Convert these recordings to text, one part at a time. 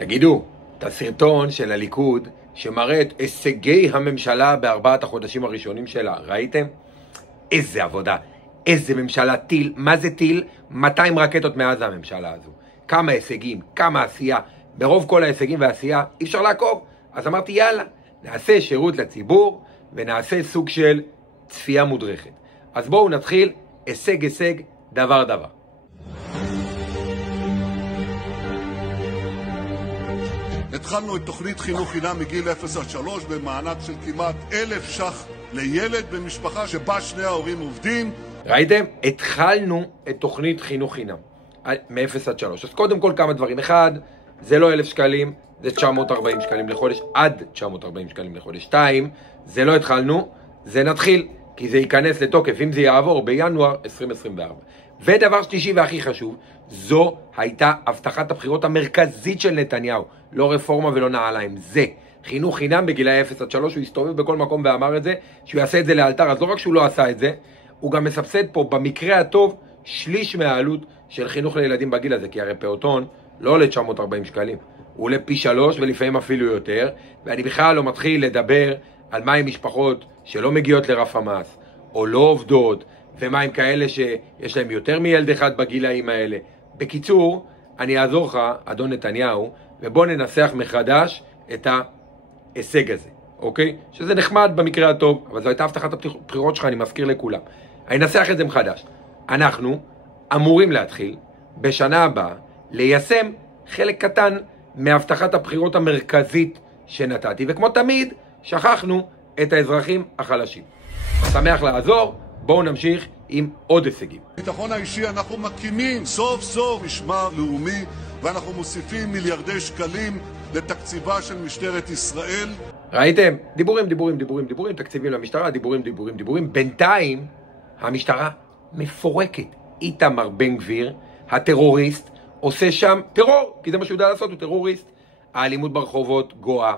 תגידו, את הסרטון של הליכוד שמראה את הישגי הממשלה בארבעת החודשים הראשונים שלה, ראיתם? איזה עבודה, איזה ממשלה, טיל, מה זה טיל? 200 רקטות מאז הממשלה הזו. כמה הישגים, כמה עשייה, ברוב כל ההישגים והעשייה אי אפשר לעקוב. אז אמרתי יאללה, נעשה שירות לציבור ונעשה סוג של צפייה מודרכת. אז בואו נתחיל הישג הישג, דבר דבר. התחלנו את תוכנית חינוך חינם מגיל 0 עד 3 במענק של כמעט 1,000 ש"ח לילד במשפחה שבה שני ההורים עובדים. ראיתם? התחלנו את תוכנית חינוך חינם מ-0 עד 3. אז קודם כל כמה דברים. אחד, זה לא 1,000 שקלים, זה 940 שקלים לחודש, עד 940 שקלים לחודש. 2, זה לא התחלנו, זה נתחיל, כי זה ייכנס לתוקף, אם זה יעבור בינואר 2024. ודבר שלישי והכי חשוב, זו הייתה הבטחת הבחירות המרכזית של נתניהו. לא רפורמה ולא נעליים, זה חינוך חינם בגילי 0 עד 3, הוא הסתובב בכל מקום ואמר את זה, שהוא יעשה את זה לאלתר. אז לא רק שהוא לא עשה את זה, הוא גם מסבסד פה במקרה הטוב שליש מהעלות של חינוך לילדים בגיל הזה, כי הרי פעוטון לא עולה 940 שקלים, הוא עולה פי 3 ולפעמים אפילו יותר, ואני בכלל לא מתחיל לדבר על מה עם משפחות שלא מגיעות לרף המס, או לא עובדות, ומה עם כאלה שיש להם יותר מילד אחד בגילאים האלה. בקיצור, אני אעזור לך, אדון נתניהו, ובוא ננסח מחדש את ההישג הזה, אוקיי? שזה נחמד במקרה הטוב, אבל זו הייתה הבטחת הבחירות שלך, אני מזכיר לכולם. אני אנסח את זה מחדש. אנחנו אמורים להתחיל בשנה הבאה ליישם חלק קטן מהבטחת הבחירות המרכזית שנתתי, וכמו תמיד, שכחנו את האזרחים החלשים. שמח לעזור, בואו נמשיך עם עוד הישגים. ביטחון האישי, אנחנו מקימים סוף סוף משמר לאומי, ואנחנו מוסיפים מיליארדי שקלים לתקציבה של משטרת ישראל. ראיתם? דיבורים, תקציבים למשטרה, דיבורים. בינתיים המשטרה מפורקת. איתמר בן גביר, הטרוריסט, עושה שם טרור, כי זה מה שהוא יודע לעשות, הוא טרוריסט. האלימות ברחובות גואה,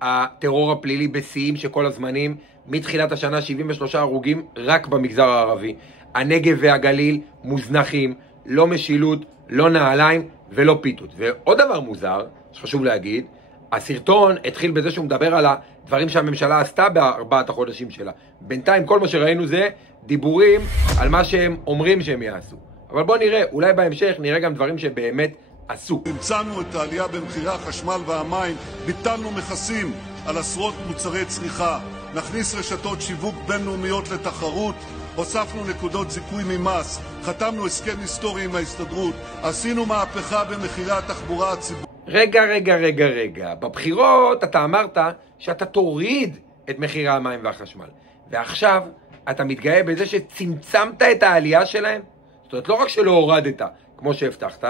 הטרור הפלילי בשיאים שכל הזמנים, מתחילת השנה 73 הרוגים רק במגזר הערבי. הנגב והגליל מוזנחים, לא משילות, לא נעליים ולא פיתות. ועוד דבר מוזר, שחשוב להגיד, הסרטון התחיל בזה שהוא מדבר על הדברים שהממשלה עשתה בארבעת החודשים שלה. בינתיים כל מה שראינו זה דיבורים על מה שהם אומרים שהם יעשו. אבל בואו נראה, אולי בהמשך נראה גם דברים שבאמת עשו. המצאנו את העלייה במחירי החשמל והמים, ביטלנו מכסים על עשרות מוצרי צריכה, נכניס רשתות שיווק בינלאומיות לתחרות, הוספנו נקודות זיכוי ממס, חתמנו הסכם היסטורי עם ההסתדרות, עשינו מהפכה במחירי התחבורה הציבורית. רגע. בבחירות אתה אמרת שאתה תוריד את מחירי המים והחשמל. ועכשיו אתה מתגאה בזה שצמצמת את העלייה שלהם? זאת אומרת, לא רק שלא הורדת כמו שהבטחת,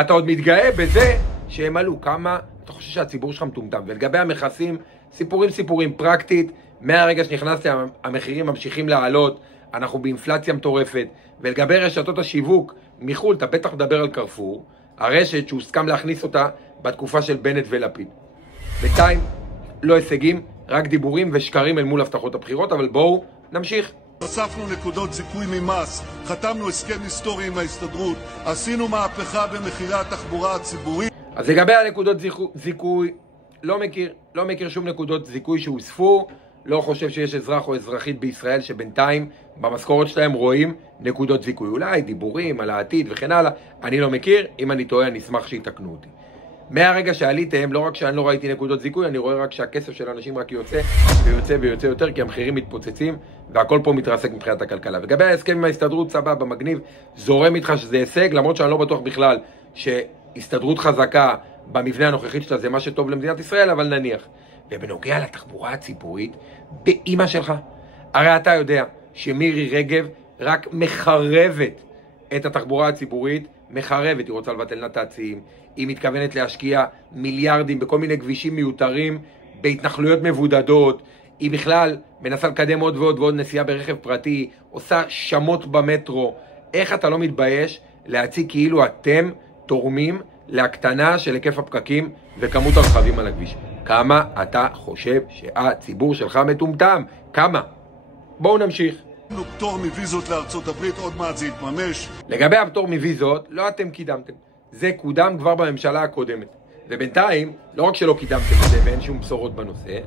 אתה עוד מתגאה בזה שהם עלו. כמה אתה חושב שהציבור שלך מטומטם? ולגבי המכסים, סיפורים פרקטית, מהרגע שנכנסתי המחירים ממשיכים לעלות, אנחנו באינפלציה מטורפת. ולגבי רשתות השיווק מחול, אתה בטח מדבר על קרפור, הרשת שהוסכם להכניס אותה בתקופה של בנט ולפיד. בינתיים לא הישגים, רק דיבורים ושקרים אל מול הבטחות הבחירות, אבל בואו נמשיך. הוספנו נקודות זיכוי ממס, חתמנו הסכם היסטורי עם ההסתדרות, עשינו מהפכה במחירי התחבורה הציבורית. אז לגבי הנקודות זיכוי, לא מכיר שום נקודות זיכוי שהוספו, לא חושב שיש אזרח או אזרחית בישראל שבינתיים במשכורת שלהם רואים נקודות זיכוי. אולי דיבורים על העתיד וכן הלאה, אני לא מכיר, אם אני טועה אני אשמח שיתקנו אותי. מהרגע שעליתם, לא רק שאני לא ראיתי נקודות זיכוי, אני רואה רק שהכסף של אנשים רק יוצא יותר, כי המחירים מתפוצצים והכל פה מתרסק מבחינת הכלכלה. וגבי ההסכם עם ההסתדרות, סבבה, מגניב, זורם איתך שזה הישג, למרות שאני לא בטוח בכלל שהסתדרות חזקה במבנה הנוכחית שלה זה מה שטוב למדינת ישראל, אבל נניח. ובנוגע לתחבורה הציבורית, באמא שלך, הרי אתה יודע שמירי רגב רק מחרבת את התחבורה הציבורית, מחרבת, היא רוצה לבטל נת"צים, היא מתכוונת להשקיע מיליארדים בכל מיני כבישים מיותרים, בהתנחלויות מבודדות, היא בכלל מנסה לקדם עוד ועוד נסיעה ברכב פרטי, עושה שמות במטרו. איך אתה לא מתבייש להציג כאילו אתם תורמים להקטנה של היקף הפקקים וכמות הרכבים על הכביש? כמה אתה חושב שהציבור שלך מטומטם? כמה? בואו נמשיך. פטור מוויזות לארצות הברית, עוד מעט זה יתממש. לגבי הפטור מוויזות, לא אתם קידמתם. זה קודם כבר בממשלה הקודמת. ובינתיים, לא רק שלא קידמתם את זה ואין שום בשורות בנושא,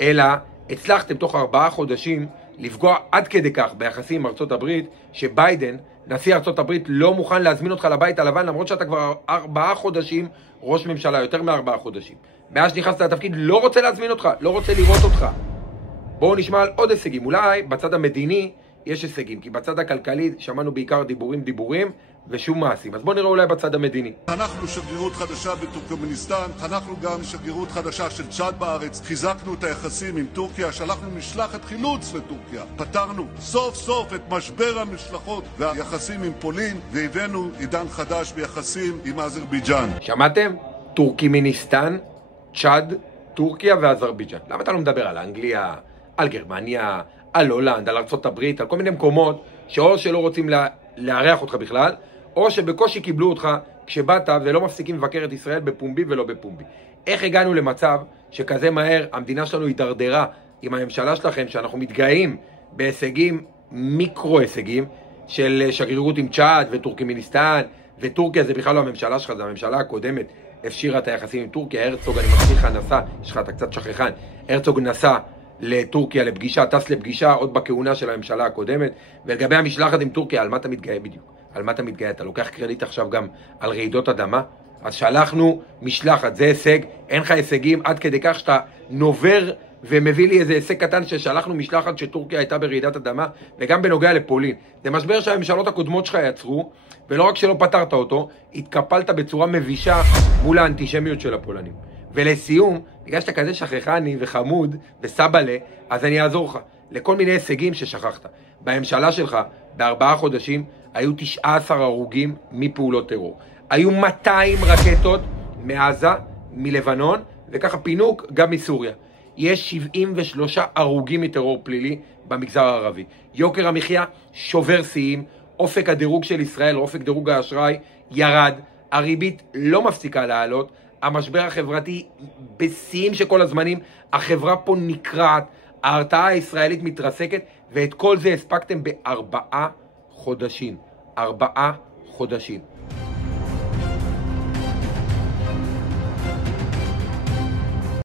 אלא הצלחתם תוך 4 חודשים לפגוע עד כדי כך ביחסים עם ארצות הברית, שביידן, נשיא ארצות הברית, לא מוכן להזמין אותך לבית הלבן, למרות שאתה כבר 4 חודשים ראש ממשלה, יותר מ4 חודשים. מאז שנכנסת לתפקיד לא רוצה להזמין אותך, לא רוצה לראות אותך. בואו נשמע על עוד הישגים. אולי בצד המדיני יש הישגים, כי בצד הכלכלי שמענו בעיקר דיבורים ושום מעשים. אז בואו נראה אולי בצד המדיני. אנחנו שגרירות חדשה בטורקמניסטן, אנחנו גם שגרירות חדשה של צ'אד בארץ, חיזקנו את היחסים עם טורקיה, שלחנו משלחת חילוץ לטורקיה, פתרנו סוף סוף את משבר המשלחות והיחסים עם פולין, והבאנו עידן חדש ביחסים עם אזרבייג'אן. שמעתם? טורקמניסטן, צ'אד, טורקיה ואזרבייג'אן. למה אתה לא מדבר על אנגליה, על גרמניה, על הולנד, על ארצות הברית, על כל מיני מקומות שאו שלא רוצים לארח אותך בכלל, או שבקושי קיבלו אותך כשבאת ולא מפסיקים לבקר את ישראל בפומבי ולא בפומבי. איך הגענו למצב שכזה מהר המדינה שלנו הידרדרה עם הממשלה שלכם, שאנחנו מתגאים בהישגים, מיקרו-הישגים, של שגרירות עם צ'אד וטורקמניסטן, וטורקיה זה בכלל לא הממשלה שלך, זה הממשלה הקודמת, הפשירה את היחסים עם טורקיה. הרצוג, אני מזכיר לך, נסע, יש לך, אתה קצת שכחן, הרצוג נסע לטורקיה לפגישה, טס לפגישה עוד בכהונה של הממשלה הקודמת. ולגבי המשלחת עם טורקיה, על מה אתה מתגאה בדיוק? על מה אתה מתגאה? אתה לוקח קרדיט עכשיו גם על רעידות אדמה? אז שלחנו משלחת, זה הישג, אין לך הישגים עד כדי כך שאתה נובר ומביא לי איזה הישג קטן ששלחנו משלחת שטורקיה הייתה ברעידת אדמה. וגם בנוגע לפולין, זה משבר שהממשלות הקודמות שלך יצרו, ולא רק שלא פתרת אותו, התקפלת בצורה מבישה מול האנטישמיות של הפולנים. ולסיום, בגלל שאתה כזה שכחני וחמוד וסבלה, אז אני אעזור לך לכל מיני הישגים ששכחת. בממשלה שלך, ב4 חודשים, היו 19 הרוגים מפעולות טרור. היו 200 רקטות מעזה, מלבנון, וככה פינוק גם מסוריה. יש 73 הרוגים מטרור פלילי במגזר הערבי. יוקר המחיה שובר שיאים, אופק הדירוג של ישראל, אופק דירוג האשראי, ירד, הריבית לא מפסיקה לעלות, המשבר החברתי בשיאים שכל הזמנים, החברה פה נקרעת, ההרתעה הישראלית מתרסקת, ואת כל זה הספקתם ב4 חודשים. 4 חודשים.